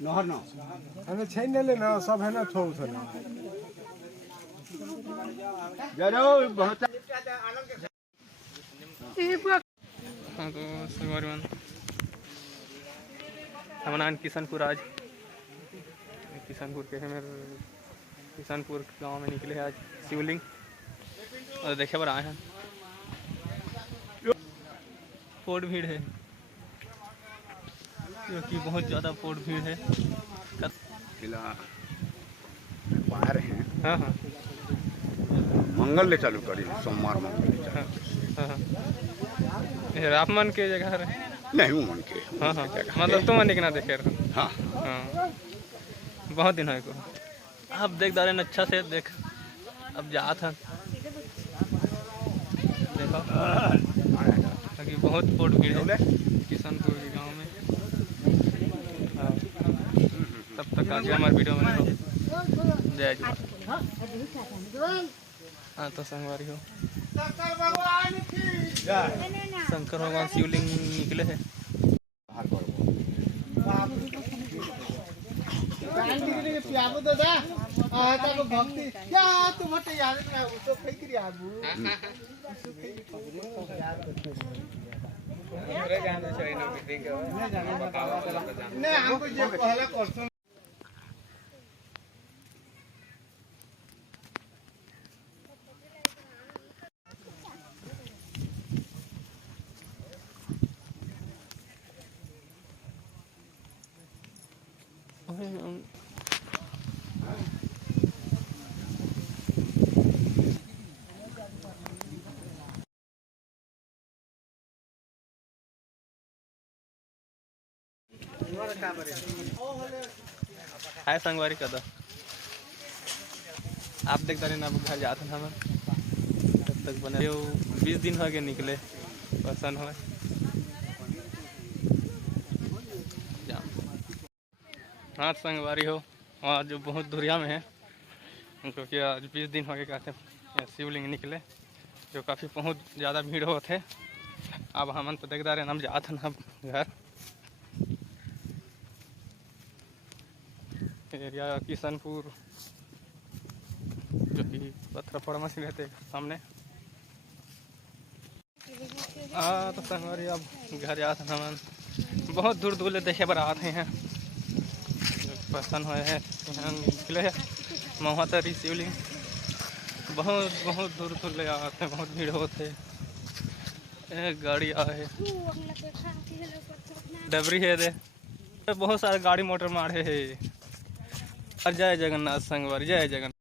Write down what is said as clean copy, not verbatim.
नहर न हमें छीन ले ना सब है ना थोड़ थोड़ा जरूर बहुत हाँ तो संगवारी हमारा किशनपुर आज किशनपुर के है मेरे किशनपुर गांव में निकले हैं आज शिवलिंग और देखे पर आए हैं फोड़ भीड़ है क्योंकि बहुत ज़्यादा फोड़ भीड़ है किला बाहर हैं। हाँ हाँ मंगल ले चालू करी सोमवार मंगल ले हाँ चालू हाँ ये रामन के जगह है नहीं हूँ मन के हाँ हाँ मतलब तुम मन ना देखे रहो हाँ हाँ बहुत दिन है को अब देख दारे न अच्छा से देख अब जा था देखो ताकि बहुत फोड़ भीड़ है किशनपुर के गांव में। हाँ तब तक आगे हमारे वीडियो में देखो जय जवान। हाँ तो संगवारी हो शंकर भगवान शिवलिंग निकले हैं भक्ति क्या तुम याद तो फेंक आबू नहीं हमको ये पहला क्वेश्चन हाय संगवारी कदा आप देख रहे ना घर जाते हैं हम तब तक बने 20 दिन हो गए निकले पसंद हो हाँ संगवारी हो और जो बहुत दुरिया में है क्योंकि आज 20 दिन हो गए कहते शिवलिंग निकले जो काफ़ी बहुत ज़्यादा भीड़ हो थे। अब हमन तो देख रहे हम जाते हैं घर एरिया किशनपुर जो कि पत्थरफोड़ मशीन रहते सामने। हाँ तो संगवारी अब घर जाते हैं हम बहुत दूर दूर देखे पर आते हैं पसंद हुए हैं यहाँ निकले है महोत्तरी शिवलिंग बहुत बहुत दूर दूर ले आते हैं बहुत भीड़ होते एक गाड़ी आए डबरी है दे बहुत सारे गाड़ी मोटर मारे है। जय जगन्नाथ संगवारी जय जगन्नाथ।